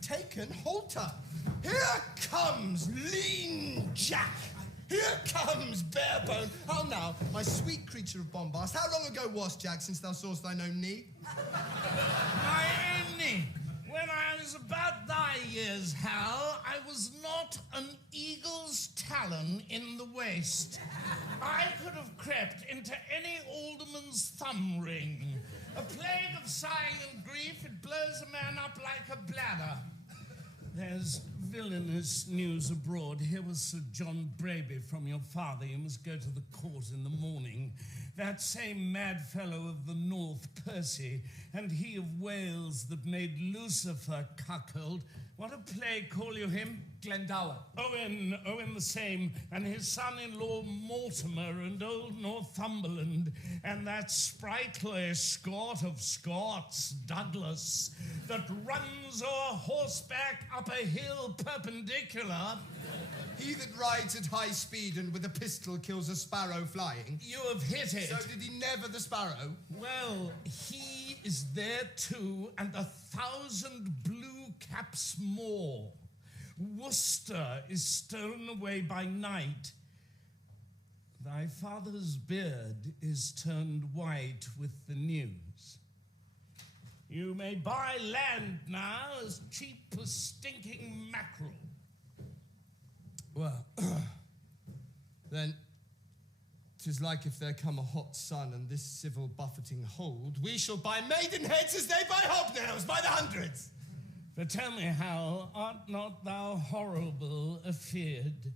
taken halter. Here comes Lean Jack. Here comes Barebone. How now, my sweet creature of bombast, how long ago was, Jack, since thou sawest thine own knee? My own knee? When I was about thy years, Hal, I was not an eagle's talon in the waist. I could have crept into any alderman's thumb ring. A plague of sighing and grief, it blows a man up like a bladder. There's villainous news abroad. Here was Sir John Braby from your father. You must go to the court in the morning. That same mad fellow of the north, Percy, and he of Wales that made Lucifer cuckold. What a plague call you him? Glendower. Owen the same, and his son-in-law Mortimer, and old Northumberland, and that sprightly Scot of Scots, Douglas, that runs o'er horseback up a hill perpendicular. He that rides at high speed and with a pistol kills a sparrow flying. You have hit it. So did he never the sparrow? Well, he is there too, and 1,000 blue caps more. Worcester is stolen away by night. Thy father's beard is turned white with the news. You may buy land now as cheap as stinking mackerel. Well, then, 'tis like if there come a hot sun and this civil buffeting hold, we shall buy maidenheads as they buy hobnails by the hundreds. But tell me, Hal, art not thou horrible afeard?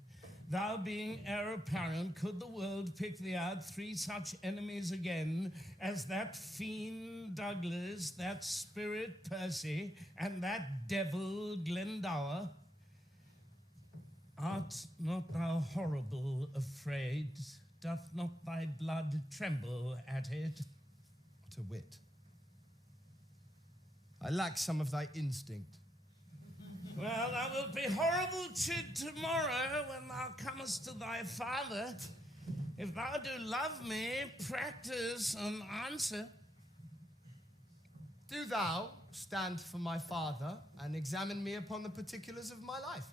Thou being heir apparent, could the world pick thee out 3 such enemies again as that fiend Douglas, that spirit Percy, and that devil Glendower? Art not thou horrible afraid? Doth not thy blood tremble at it? What a wit. I lack some of thy instinct. Well, thou wilt be horrible tomorrow when thou comest to thy father. If thou do love me, practice and answer. Do thou stand for my father and examine me upon the particulars of my life.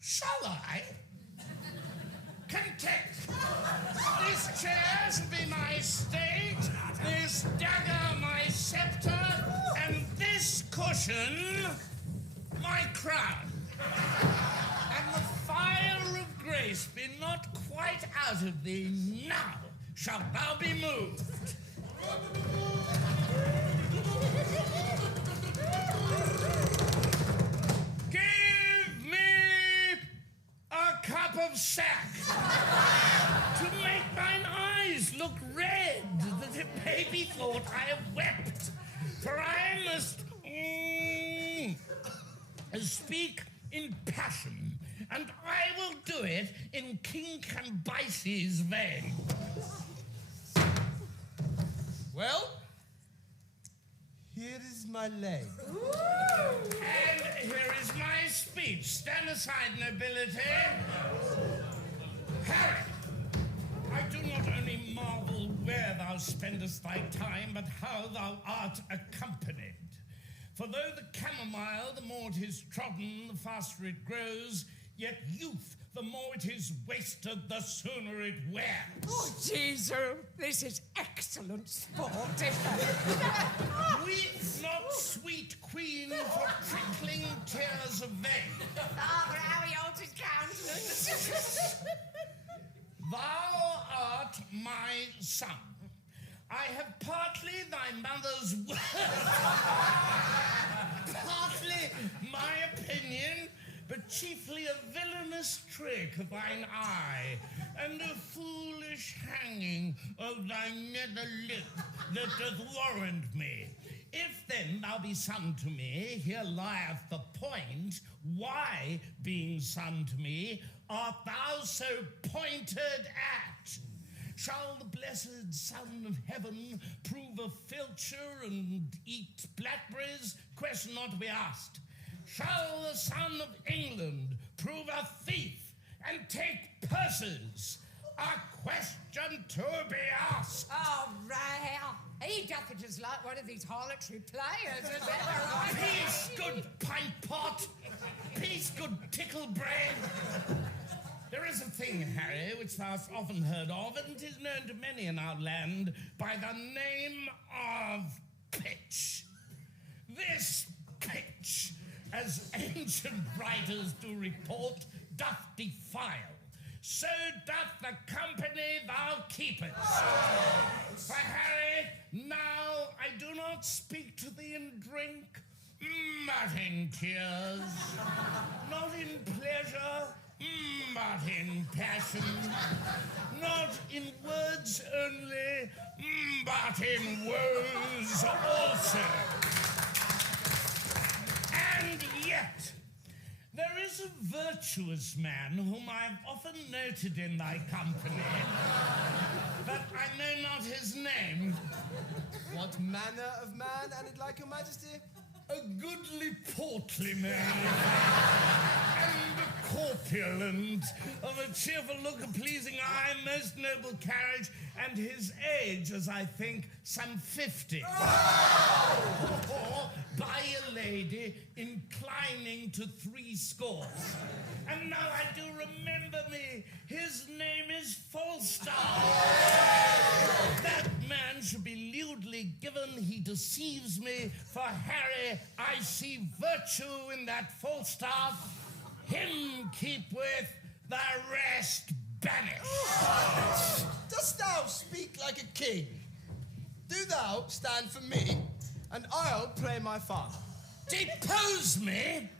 Shall I? Content. This chair shall be my estate, this dagger my scepter, and this cushion my crown. And the fire of grace be not quite out of thee, now shalt thou be moved. Give me a cup of sack to make mine eyes look red, that it may be thought I have wept. For I must speak in passion, and I will do it in King Cambyses' vein. Well, here is my leg. And here is my speech. Stand aside, nobility. Harry, I do not only marvel where thou spendest thy time, but how thou art accompanied. For though the chamomile, the more it is trodden, the faster it grows, yet youth, the more it is wasted, the sooner it wears. Oh, Jesu, this is excellent sport. Weep not, sweet queen, for trickling tears of vain. Father, how he holds his countenance. Thou art my son. I have partly thy mother's word, partly my opinion, but chiefly a villainous trick of thine eye, and a foolish hanging of thy nether lip that doth warrant me. If then thou be son to me, here lieth the point, why, being son to me, art thou so pointed at? Shall the blessed Son of Heaven prove a filcher and eat blackberries? Question not to be asked. Shall the Son of England prove a thief and take purses? A question to be asked. Oh, Rahel, he doth it as like one of these harlotry players as ever. Peace, good good pint pot. Peace, good tickle brain. There is a thing, Harry, which thou hast often heard of, and it is known to many in our land by the name of pitch. This pitch, as ancient writers do report, doth defile. So doth the company thou keepest. For Harry, now I do not speak to thee in drink, but in tears, not in pleasure, but in passion, not in words only, but in woes also. And yet, there is a virtuous man whom I have often noted in thy company, but I know not his name. What manner of man, an't like your majesty? A goodly portly man, and corpulent, of a cheerful look, a pleasing eye, most noble carriage, and his age, as I think, some 50. Or by a lady inclining to 70. And now I do remember me, his name is Falstaff. That man should be lewdly given, he deceives me, for Harry, I see virtue in that Falstaff. Him keep with, the rest banish. Dost thou speak like a king? Do thou stand for me, and I'll play my father. Depose me?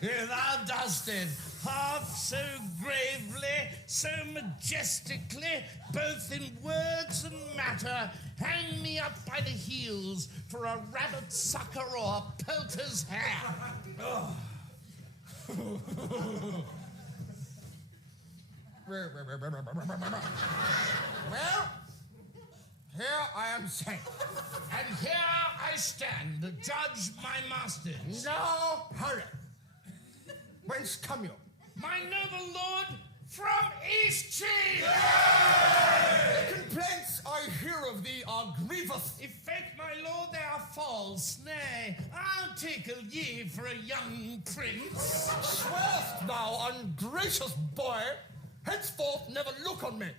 Thou dost it half so gravely, so majestically, both in words and matter, hang me up by the heels for a rabbit sucker or a poulter's hair. Well, here I am safe. And here I stand, to judge my masters. No hurry. Whence come you? My noble lord, from East Cheese! The complaints I hear of thee are grievous. If faith, my lord, they are false, nay, I'll tickle ye for a young prince. Swear'st thou, ungracious boy, henceforth never look on me.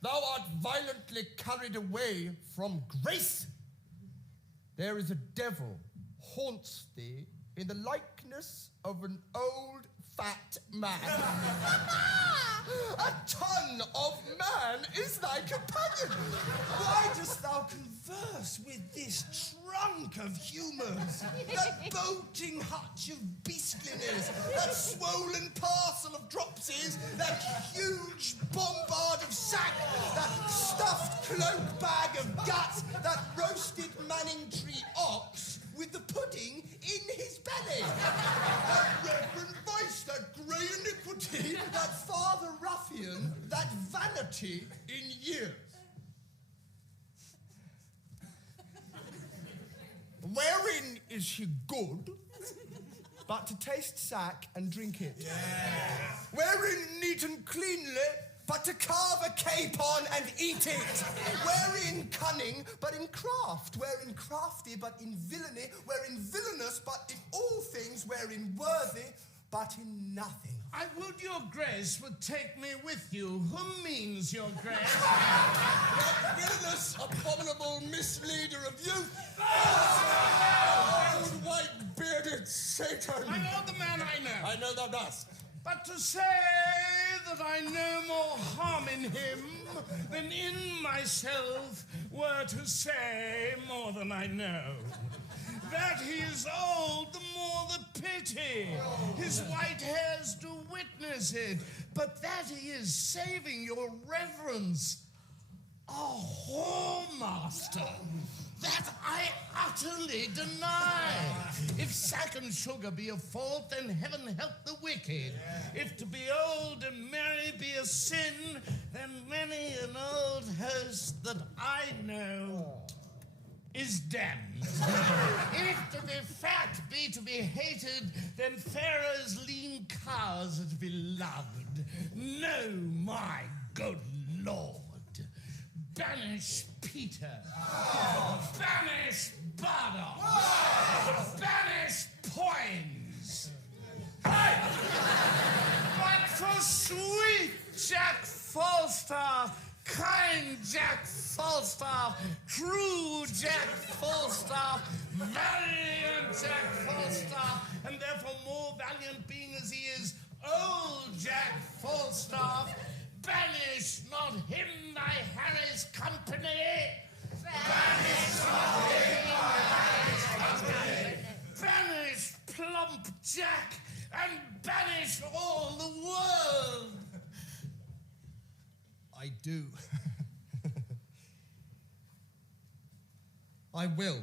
Thou art violently carried away from grace. There is a devil haunts thee in the likeness of an old fat man. A ton of man is thy companion. Why dost thou converse with this trunk of humours? That boating hutch of beastliness, that swollen parcel of dropsies, that huge bombard of sack, that stuffed cloak bag of guts, that roasted Manningtree ox with the pudding in his belly. That reverend vice, that grey iniquity, that father ruffian, that vanity in years. Wherein is he good, but to taste sack and drink it? Yeah. Wherein neat and cleanly, but to carve a cape on and eat it? Wherein cunning, but in craft? Wherein crafty, but in villainy? Wherein villainous, but in all things? Wherein worthy, but in nothing? I would your grace would take me with you. Whom means your grace? That villainous, abominable misleader of youth! Old white-bearded Satan! I know the man I know. I know thou dost. But to say that I know more harm in him than in myself were to say more than I know. That he is old, the more the pity. His white hairs do witness it. But that he is saving your reverence, a whoremaster, that I utterly deny. If sack and sugar be a fault, then heaven help the wicked. If to be old and merry be a sin, then many an old host that I know is damned. If to be fat be to be hated, then Pharaoh's lean cows are to be loved. No, my good lord, banish Peter, banish Barney. kind Jack Falstaff, true Jack Falstaff, valiant Jack Falstaff, and therefore more valiant being as he is, old Jack Falstaff, banish not him thy Harry's company. Banish not him thy Harry's company. Banish plump Jack and banish all the world. I do. I will.